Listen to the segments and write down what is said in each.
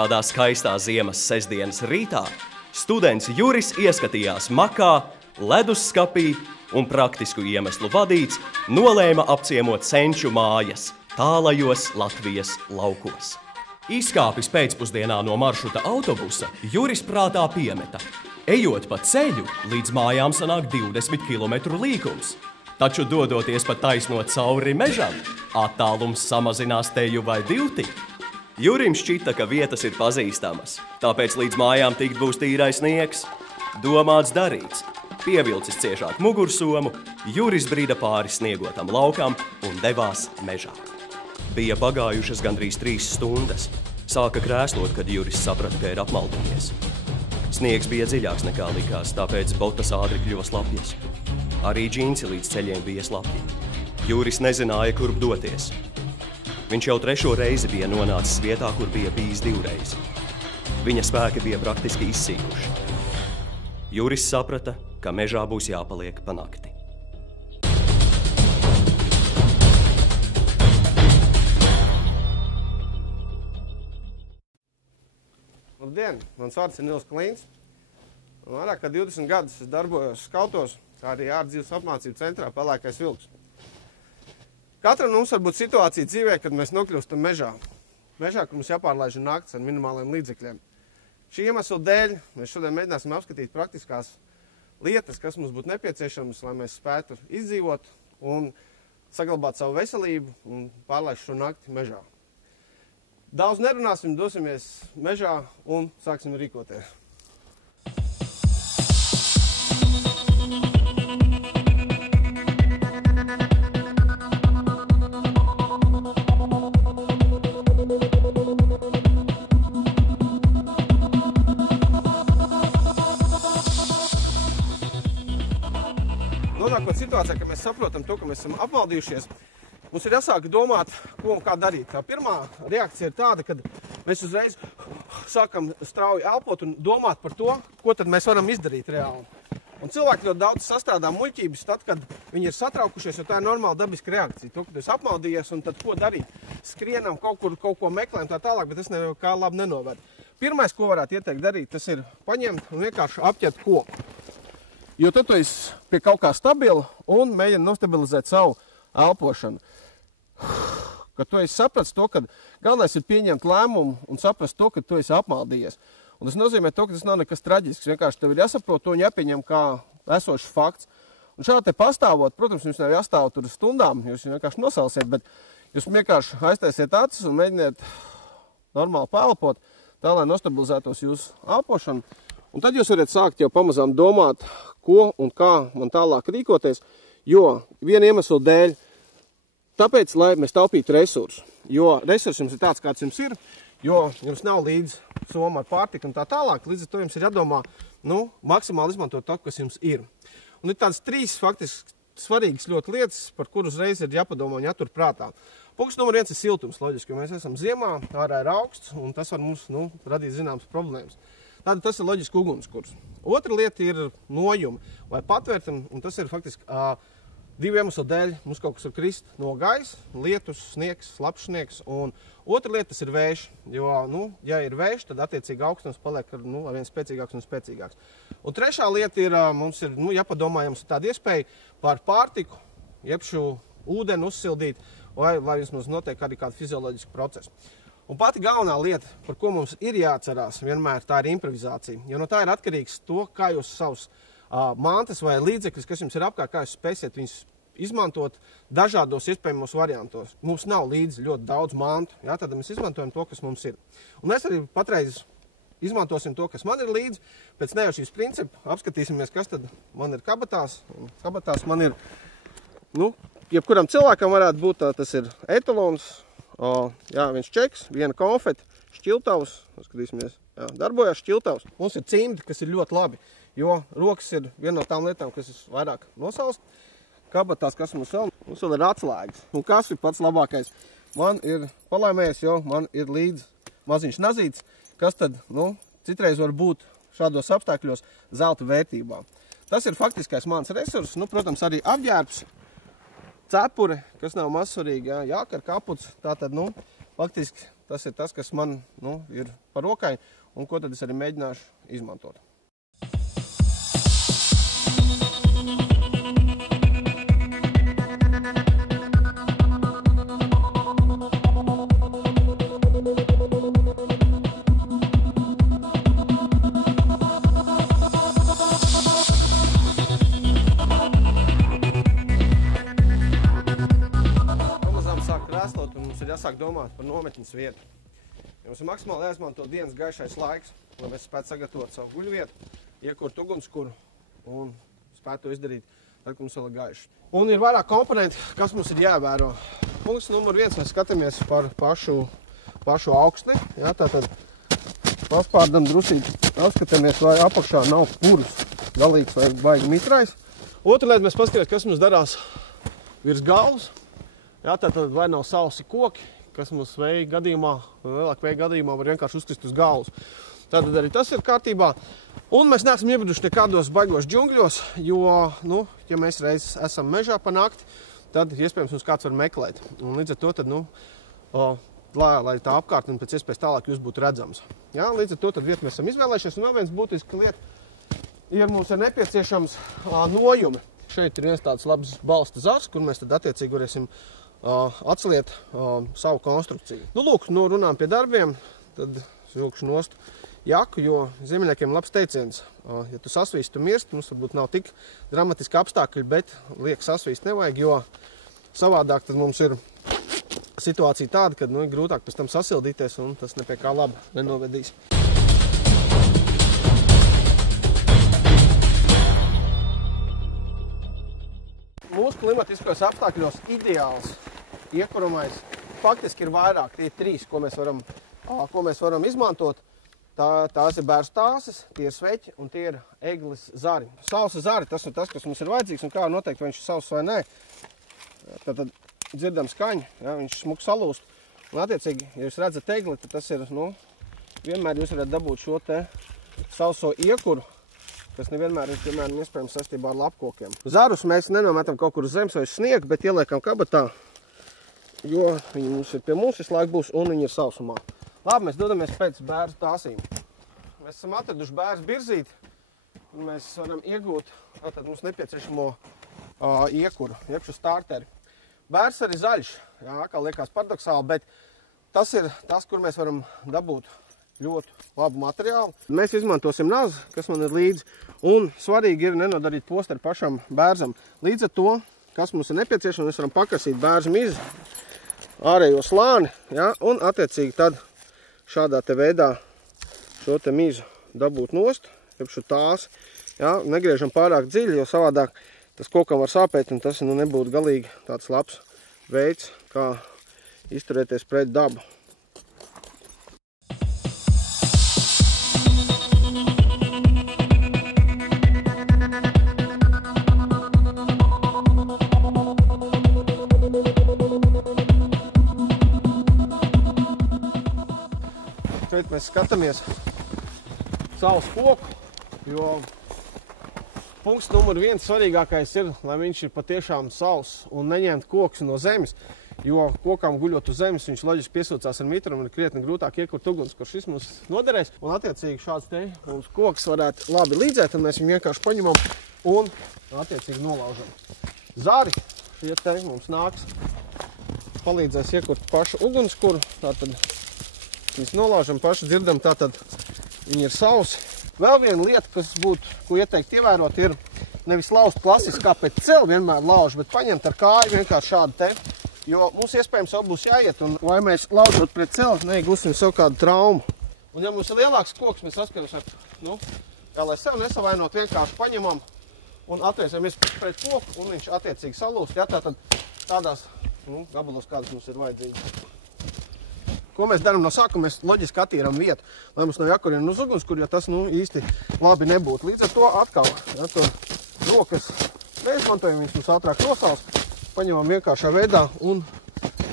Kādā skaistā ziemas sestdienas rītā students Juris ieskatījās makā, ledusskapī un praktisku iemeslu vadīts nolēma apciemot senču mājas tālajos Latvijas laukos. Izkāpis pēcpusdienā no maršruta autobusa, Juris prātā piemeta: ejot pa ceļu, līdz mājām sanāk 20 km līkums. Taču dodoties pa taisno cauri mežam, attālums samazinās teju vai divti. Jurim šķita, ka vietas ir pazīstamas, tāpēc līdz mājām tikt būs tīrais sniegs. Domāts darīts. Pievilcis ciešāk mugursomu, Juris brīda pāri sniegotam laukam un devās mežā. Bija pagājušas gandrīz 3 stundas. Sāka krēslot, kad Juris saprata, ka ir apmaldies. Sniegs bija dziļāks nekā likās, tāpēc botas ātri kļuva slapjas. Arī džinsi līdz ceļiem bija slapji. Juris nezināja, kurp doties. Viņš jau 3. reizi bija nonācis vietā, kur bija bijis 2 reizi. Viņa spēki bija praktiski izsīkuši. Juris saprata, ka mežā būs jāpaliek pa nakti. Labdien, mans vārds ir Nils Klīns. Vairāk kā 20 gadus es darbojos skautos, kā arī ārdzīves apmācību centrā Pelēkais vilks. Katram mums var būt situācija dzīvē, kad mēs nokļūstam mežā. Mežā, kur mums jāpārlaiž nakts ar minimāliem līdzekļiem. Šī iemesla dēļ mēs šodien mēģināsim apskatīt praktiskās lietas, kas mums būtu nepieciešamas, lai mēs spētu izdzīvot un saglabāt savu veselību un pārlaist šo nakti mežā. Daudz nerunāsim, dosimies mežā un sāksim rīkoties. Nonākot situācijā, ka mēs saprotam to, ka mēs esam apmaldījušies, mums ir jāsāk domāt, ko un kā darīt. Tā pirmā reakcija ir tāda, kad mēs uzreiz sākam strauji elpot un domāt par to, ko tad mēs varam izdarīt reāli. Un cilvēki ļoti daudz sastrādā muļķības tad, kad viņi ir satraukušies, jo tā ir normāla dabiska reakcija. To, kad tu esi apmaldījies un tad ko darīt? Skrienam, kaut ko meklējam tā tālāk, bet tas nekā labi nenoved. Pirmais, ko varētu ieteikt darīt, tas ir paņemt un vienkārši apķert koku. Jo tad tu esi pie kaut kā stabila un mēģini nostabilizēt savu elpošanu. Kad tu esi sapratis to, ka galvenais ir pieņemt lēmumu un saprast to, ka tu esi apmaldījies. Un tas nozīmē to, ka tas nav nekas traģisks. Vienkārši tev ir jāsaprot to un jāpieņem kā esošs fakts. Un šādi te pastāvot, protams, jums nav jāstāv tur stundām, jūs vienkārši nosalsiet, bet jūs vienkārši aiztaisiet acis un mēģiniet normāli pēlpot, tā lai nostabilizētos jūsu elpošanu. Un tad jūs varat sākt jau pamazām domāt, ko un kā man tālāk rīkoties, jo viena iemesla dēļ, tāpēc, lai mēs taupītu resursus. Jo resursi jums ir tāds, kāds jums ir, jo jums nav līdz soma ar pārtiku un tā tālāk, līdz ar to jums ir jādomā, maksimāli izmantot to, kas jums ir. Un ir tādas 3 faktiski svarīgas ļoti lietas, par kuru uzreiz ir jāpadomā un jātur prātā. Punkts numur 1 ir siltums, loģiski, jo mēs esam ziemā, ārā ir augsts, un tas var mums radīt zināmas problēmas. Tātad tas ir loģiski ugunskurs. Otra lieta ir nojumi vai patvērtam, un tas ir faktiski 2 iemeslu dēļ. Mums kaut kas var krist no gaisa, lietus, sniegs, slapjš sniegs, un otra lieta tas ir vējš, jo, ja ir vējš, tad attiecīgi augstums paliek arvien spēcīgāks un spēcīgāks. Un trešā lieta ir, mums ir, jāpadomā, jums ir tāda iespēja par pārtiku, jeb šo ūdeni uzsildīt, vai vismaz notiek arī kāda fizioloģiska procesa. Un pati galvenā lieta, par ko mums ir jāatcerās vienmēr, tā ir improvizācija. Jo no tā ir atkarīgs to, kā jūs savus mantas vai līdzekļus, kas jums ir apkārt, kā jūs spēsiet viņus izmantot dažādos iespējamos variantos. Mums nav līdzi ļoti daudz mantu, tad mēs izmantojam to, kas mums ir. Un mēs arī patreiz izmantosim to, kas man ir līdzi, pēc nejaušības principa apskatīsimies, kas tad man ir kabatās. Kabatās man ir, jebkuram cilvēkam varētu būt, tas ir etalons, viens čeks, viena konfeti, šķiltavs, skatīsimies, darbojas šķiltavs. Mums ir cimdi, kas ir ļoti labi, jo rokas ir viena no tām lietām, kas ir vairāk nosalst. Kabatās, kas mums vēl ir atslēgas. Un kas ir pats labākais? Man ir palaimējies, jo man ir līdz maziņš nazīts, kas tad, citreiz var būt šādos apstākļos zelta vērtībā. Tas ir faktiskais mans resurss, protams, arī apģērbs, cepure, kas nav mazsvarīgi, jākar kaputs, tātad, faktiski tas ir tas, kas man ir par rokai, un ko tad es arī mēģināšu izmantot. Jāsāk domāt par nometnes vietu. Mums ir maksimāli jāizmanto dienas gaišais laiks, lai mēs spētu sagatavot savu guļvietu, iekurt ugunskura un spētu to izdarīt, tad, kad mums vēl ir gaiši. Un ir vairāk komponenti, kas mums ir jāievēro. Punkts numur 1, mēs skatāmies par pašu augstni. Jā, tātad paspārdam drusīt, apskatāmies, vai apakšā nav purus galīgs vai baigi mitrais. Otra lieta, mēs paskatāmies, kas mums darās virs galvas. Jā, tātad vai nav sausi koki, kas mums vēja gadījumā, vēlāk vēja gadījumā var vienkārši uzkrist uz galvas. Tātad arī tas ir kārtībā. Un mēs neesam iebraduši nekādos baigos džungļos, jo, ja mēs reiz esam mežā pa nakti, tad iespējams mums kāds var meklēt. Un līdz ar to, tad, lai tā apkārtne pēc iespējas tālāk jūs būtu redzams. Jā, līdz ar to tad vietu mēs esam izvēlējušies. Un vēl viens būtiski lieta, ir mums ir nepieciešams nojumi. Šeit ir viens tāds labs balsta zars, kur mēs tad attiecīgi varēsim atceliet savu konstrukciju. Lūk, runām pie darbiem, tad žūkšu nost jaku, jo ziemeļniekiem labs teiciens. Ja tu sasvīsti, tu mirsti, mums varbūt nav tik dramatiski apstākļi, bet liek sasvīst nevajag, jo savādāk tad mums ir situācija tāda, kad ir grūtāk pēc tam sasildīties un tas nepie kā laba nenovedīs. Mūsu klimatiskos apstākļos ideāls iekurumais faktiski ir vairāk. Tie ir 3, ko mēs varam izmantot. Tās ir bērstāses, tie ir sveķi un tie ir eglis zari. Sausa zari, tas ir tas, kas mums ir vajadzīgs un kā noteikti, vai viņš ir sauss vai nē. Tad dzirdam skaņu, ja, viņš smuki salūst. Un attiecīgi, ja jūs redzat egli, tad tas ir, vienmēr jūs varat dabūt šo te sauso iekuru, kas nevienmēr ir, piemēram, iespējams saistībā ar lapkokiem. Zarus mēs nenometam kaut kur uz zemes vai sniegu, bet ieliekam kabatā, jo viņi mums ir pie mums visu laiku būs un viņi ir sausumā. Labi, mēs dodamies pēc bērs tāsīm. Mēs esam atraduši bērs birzīti, un mēs varam iegūt mums nepieciešamo iekuru, jeb šo starteri. Bērs arī zaļš, jā, kā liekas paradoksāli, bet tas ir tas, kur mēs varam dabūt ļoti labu materiālu. Mēs izmantosim nazi, kas man ir līdzi, un svarīgi ir nenodarīt posteri pašam bērzam. Līdz ar to, kas mums ir nepieciešams, mēs varam pakasīt bērzu mizi, ārējo slāni, ja, un attiecīgi tad šādā te veidā šo te mizu dabūt nost, jeb šo tās, ja, negriežam pārāk dziļi, jo savādāk tas kokam var sāpēt, un tas nebūtu galīgi tāds labs veids, kā izturēties pret dabu. Šeit mēs skatāmies saules koku, jo punkts numur 1 svarīgākais ir, lai viņš ir patiešām sauss un neņemt kokus no zemes, jo kokām guļot uz zemes, viņš loģiski piesūcās ar mitru un ir krietni grūtāk iekurt uguns, kur šis mums noderēs. Un attiecīgi šāds te mums koks varētu labi līdzēt, un mēs viņu vienkārši paņemam un attiecīgi nolaužam. Zari šie te mums nāks, palīdzēs iekurt pašu ugunskuru, tātad mēs nolaužam paši, dzirdam, tātad viņi ir sausi. Vēl viena lieta, kas būtu, ko ieteikt ievērot, ir nevis lauzt klasiski kā pēc celu vienmēr lauž, bet paņemt ar kāju vienkārši šādu te, jo mums iespējams jau būs jāiet, un vai mēs laužot pret celu, neigūsim sev kādu traumu. Un ja mums ir lielāks koks, mēs saskamies ar, kā lai sev nesavainot, vienkārši paņemam un atviesamies pret koku, un viņš attiecīgi salūst, ja, tātad tādās gabalos, kādas mums ir vajadzīgas. Ko mēs darām no sākuma? Mēs loģiski attīram vietu, lai mums nav jākurina uz ugunskura, jo tas īsti labi nebūtu. Līdz ar to atkal, ja, to rokas neizmantojam, viņš mums ātrāk nosals, paņemam vienkāršā veidā un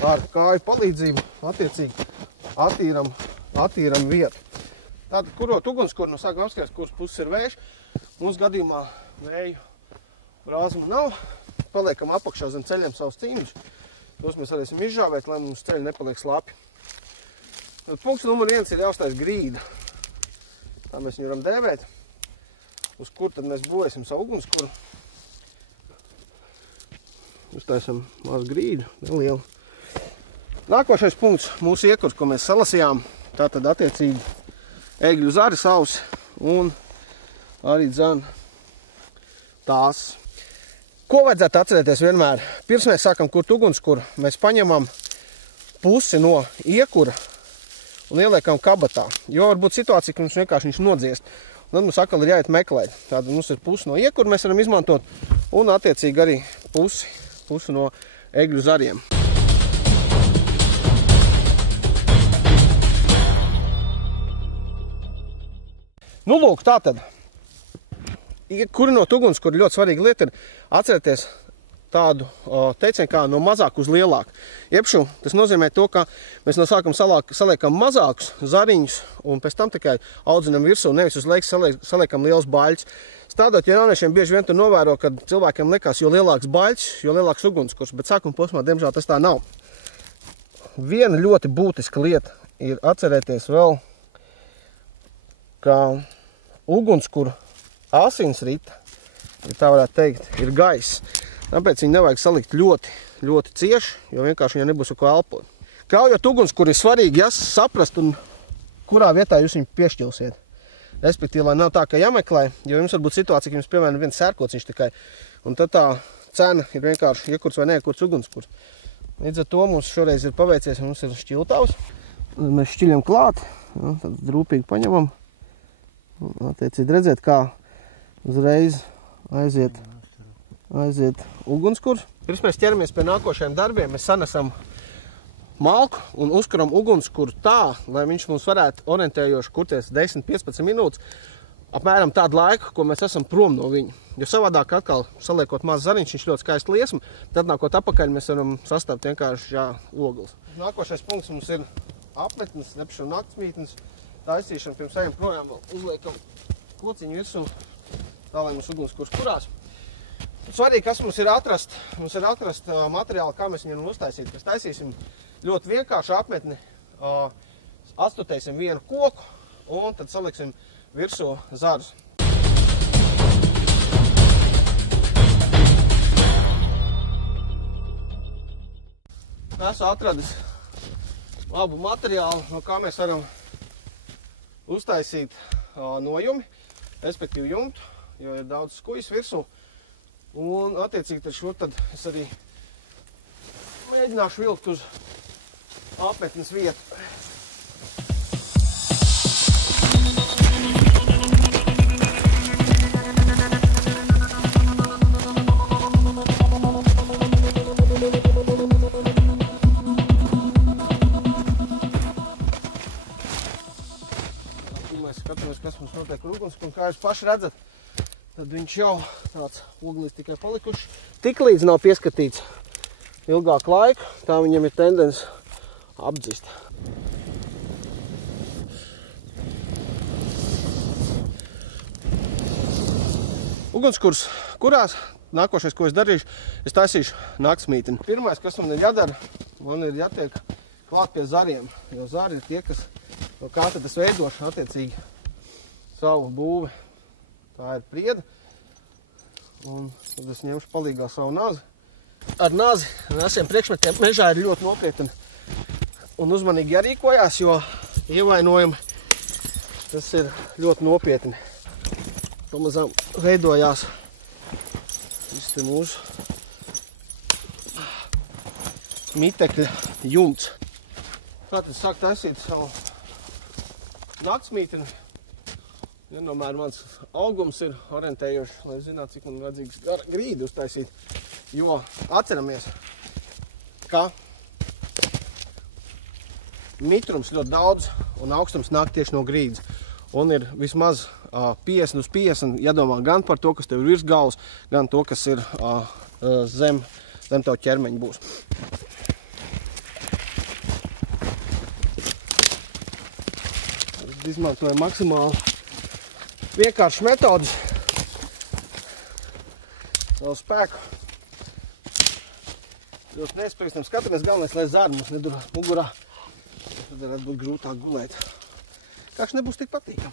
ar kāju palīdzību attiecīgi attīram vietu. Tātad, kurot ugunskura, no sākuma apskatās, kuras puses ir vējš, mums gadījumā vēju rāzuma nav, paliekam apakšā zem ceļiem savus cīmļus, tos mēs varēsim izžāvēt, lai mums ceļi nepaliek slapi. Punkts numur 1 ir jāuztais grīda. Tā mēs viņu varam dēvēt. Uz kur tad mēs būvēsim savu ugunskura. Uztaisam mazu grīdu, nelielu. Nākošais punkts mūsu iekurs, ko mēs salasījām. Tātad attiecīgi egļu zari sausi un arī dzen tās. Ko vajadzētu atcerēties vienmēr? Pirms mēs sākam kurt ugunskura, mēs paņemam pusi no iekura un ieliekam kabatā. Jo var būt situācija, ka mums vienkārši viņš nodziest. Un tad mums atkal ir jāiet meklēt. Tātad mums ir pusi no iekura, mēs varam izmantot, un attiecīgi arī pusi no egļu zariem. Nu, lūk, tātad. Kurinot ugunskura ļoti svarīga lieta ir atcerēties tādu teicienu kā no mazāk uz lielāk. Iepšu, tas nozīmē to, ka mēs no sākuma saliekam mazākus zariņus un pēc tam tikai audzinam virsū, nevis uz leiks saliekam liels baļķis. Stādot jauniešiem bieži vien tu novēro, kad cilvēkiem likās, jo lielāks baļķis, jo lielāks ugunskurs, bet sākuma posmā, diemžēl, tas tā nav. Viena ļoti būtiska lieta ir atcerēties vēl, ka ugunskura asinsrita, ja tā varētu teikt, ir gaiss. Tāpēc viņu nevajag salikt ļoti, ļoti cieši, jo vienkārši viņai nebūs ko elpot. Kraujot ugunskura ir svarīgi saprast, un kurā vietā jūs viņu piešķilsiet. Respektīvi, lai nav tā, ka jāmeklē, jo jums var būt situācija, ka jums, piemēram, viens sērkociņš tikai, un tad tā cena ir vienkārši iekurts vai neiekurts ugunskurs. Līdz ar to mums šoreiz ir paveicies, mums ir šķiltavs. Mēs šķiļam klāt, tad rūpīgi paņemam. Attiecīgi redzēt, kā uzreiz aiziet ugunskurs. Pirms mēs ķeramies pie nākošajiem darbiem, mēs sanesam malku un uzkuram ugunskuru tā, lai viņš mums varētu orientējoši kurties 10-15 minūtes, apmēram tādu laiku, ko mēs esam prom no viņa. Jo savādāk atkal saliekot maz zariņš, viņš ļoti skaisti liesmu, tad nākot apakaļ mēs varam sastāpt vienkārši ogles. Nākošais punkts mums ir apmetnes, nepšu naktsmītnes, taisīšana. Pirms ejam projām vēl uzliekam kociņu virsū, tā lai mums ugunskurs kurās. Svarīgi, kas mums ir atrast materiāli, kā mēs viņu uztaisīt. Mēs taisīsim ļoti vienkāršu apmetni, atstutēsim vienu koku un tad saliksim virsū zarus. Esmu atradis labu materiālu, no kā mēs varam uztaisīt nojumi, respektīvi jumtu, jo ir daudz skujas virsū. Un attiecīgi tad šo tad es arī mēģināšu vilkt uz apmetnes vietu. Mēs skatāmies, kas mums notiek ar ugunskura, un kā jūs paši redzat, tad viņš jau tāds uglis tikai palikuši. Tiklīdz nav pieskatīts ilgāku laiku, tā viņam ir tendence apdzist. Ugunskurs kurās, nākošais, ko es darīšu, es taisīšu naktsmīteni. Pirmais, kas man ir jādara, man ir jātiek klāt pie zariem, jo zari ir tie, kas no kā tad es veidošu attiecīgi savu būvi. Tā ir prieda, un tad es ņemšu palīgā savu nazi. Ar nazi un asiem priekšmetiem mežā ir ļoti nopietni un uzmanīgi jārīkojās, jo ievainojumi tas ir ļoti nopietni. Pamazām veidojās viss te mūsu mitekļa jumts. Tātad sāk taisīt savu naktsmīteni. Vienmēr mans augums ir orientējošs, lai zinātu, cik man vajadzīgs grīdi uztaisīt. Jo atceramies, ka mitrums ļoti daudz un augstums nāk tieši no grīdas. Un ir vismaz 50 uz 50 jādomā gan par to, kas tev ir virs galvas, gan to, kas ir zem tavu ķermeņa būs. Es izmantoju maksimāli vienkārši metodas, savu spēku. Jūs nespēkstam skatāmies, galvenais, lai zāri mums nedurās mugurā. tad varētu būt grūtāk gulēt. Kāds nebūs tik patīkam.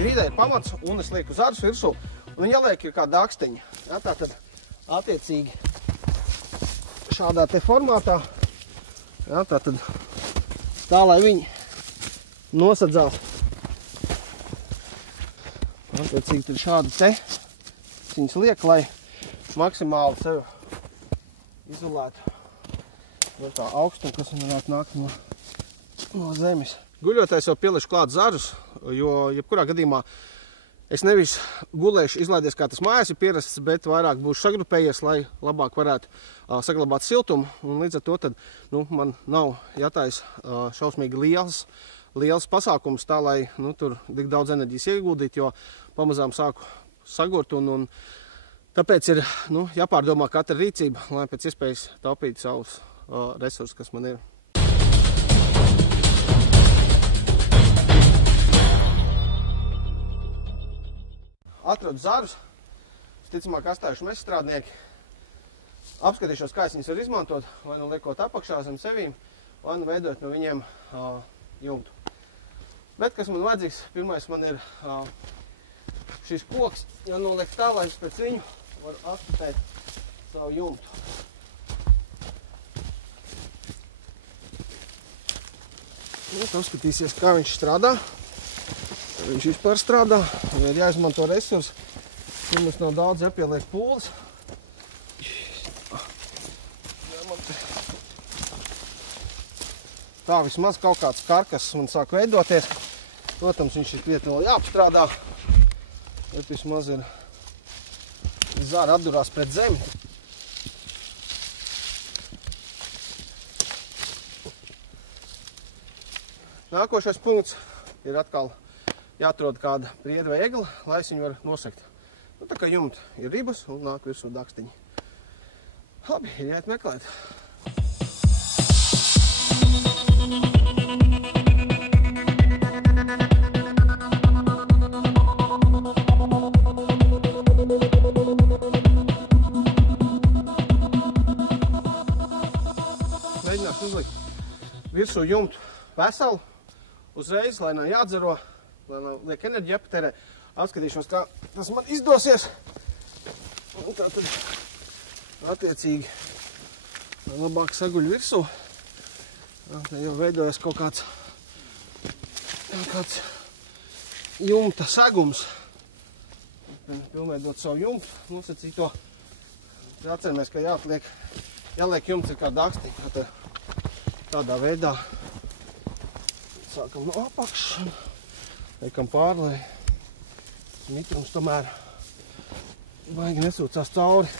Grīdai ir pamats, un es lieku zarus virsū, un viņi jāliek ir kā daksteņi. Ja, tātad attiecīgi šādā te formātā, ja, tātad tā, lai viņi nosadzās. Attiecīgi tad šādi te viņas liek, lai maksimāli sevi izolētu no tā augstuma, kas man varētu nākt no zemes. Guļoties jau pielišu klāt zarus, jo jebkurā gadījumā es nevis gulēšu izlaidies, kā tas mājās ir pierasts, bet vairāk būšu sagrupējies, lai labāk varētu saglabāt siltumu. Un līdz ar to tad, man nav jātais šausmīgi liels pasākums tā, lai tur tik daudz enerģijas ieguldīt, jo pamazām sāku sagurt un tāpēc ir jāpārdomā katra rīcība, lai pēc iespējas taupītu savus resursus, kas man ir. Atradu zarus, ticamāk atstājuši mežstrādnieki. Apskatīšos, kā es viņus var izmantot, vai nu liekot apakšā zem sevīm, vai nu veidot no viņiem jumtu. Bet, kas man vajadzīgs, pirmais man ir šis koks, jānoliek tā, lai es pēc viņu varu atstutēt savu jumtu. Apskatīsies, kā viņš strādā. Viņš vispār strādā, ir jāizmanto resursi. Tur mums nav daudz jāpieliek pūles. Tā vismaz kaut kāds karkas man sāk veidoties. Protams, viņš ir krietni vēl jāapstrādā. Bet vismaz ir zāra atdurās pret zemi. Nākošais punkts ir atkal jāatrod kāda prieda vai egla, lai es viņu var nosegt. Tā kā jumta ir ribas un nāk virsū dakstiņi. Labi, ir jāiet meklēt. Mēģināšu uzlikt virsū jumtu veselu, uzreiz, lai nav jādzero, lai nav liek enerģija jāpatērē. Apskatīšos, kā tas man izdosies. Un tā tad attiecīgi labāk saguļ virsū. Tā jau veidojas kaut kāds jumta segums. Pilnveidot savu jumtu, nosacīto. Atceramies, ka jāliek jumts ir kā dakstiņa. Tādā veidā sākam no apakšas. Liekam pāri, lai mitrums tomēr baigi nesūcās cauri.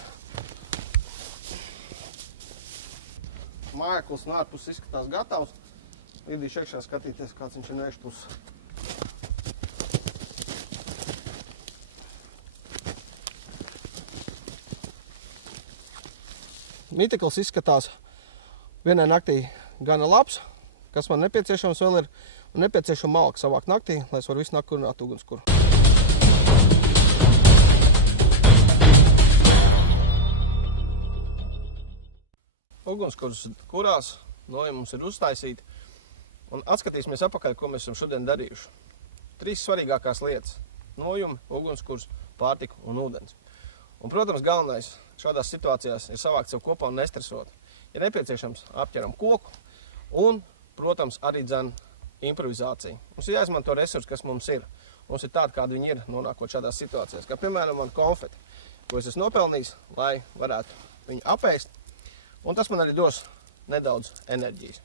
Mājeklis no ārpuses izskatās gatavs. Līdīšu iekšā skatīties, kāds viņš ir no iekšpuses. Miteklis izskatās vienai naktī gana labs. Kas man nepieciešams vēl ir, un nepieciešama malka savākt naktī, lai es varu visu nakti kurināt ugunskura. Ugunskurs kurās nojumi mums ir uztaisīti, un atskatīsimies apakaļ, ko mēs esam šodien darījuši. 3 svarīgākās lietas – nojumi, ugunskurs, pārtika un ūdens. Un, protams, galvenais šādās situācijās ir savākt sev kopā un nestresot. Ja nepieciešams, apķeram koku un, protams, arī improvizācija. Mums ir jāizmanto resursi, kas mums ir. Mums ir tādi, kādi viņi ir, nonākot šādās situācijās. Kā, piemēram, man konfeti, ko es esmu nopelnījis, lai varētu viņu apēst. Un tas man arī dos nedaudz enerģijas.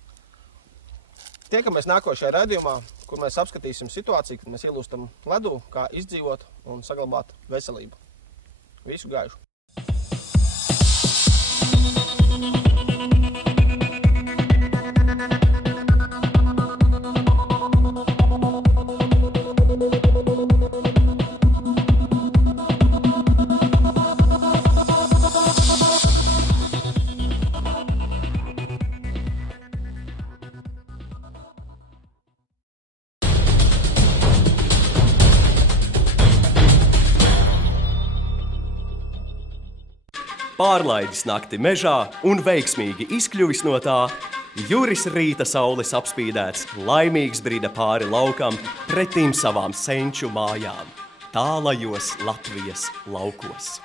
Tiekamies nākošajā raidījumā, kur mēs apskatīsim situāciju, kad mēs ielūstam ledū, kā izdzīvot un saglabāt veselību. Visu gaišu! pārlaidis nakti mežā un veiksmīgi izkļuvis no tā, Juris rīta saules apspīdēts, laimīgs brida pāri laukam pretīm savām senču mājām, tālajos Latvijas laukos.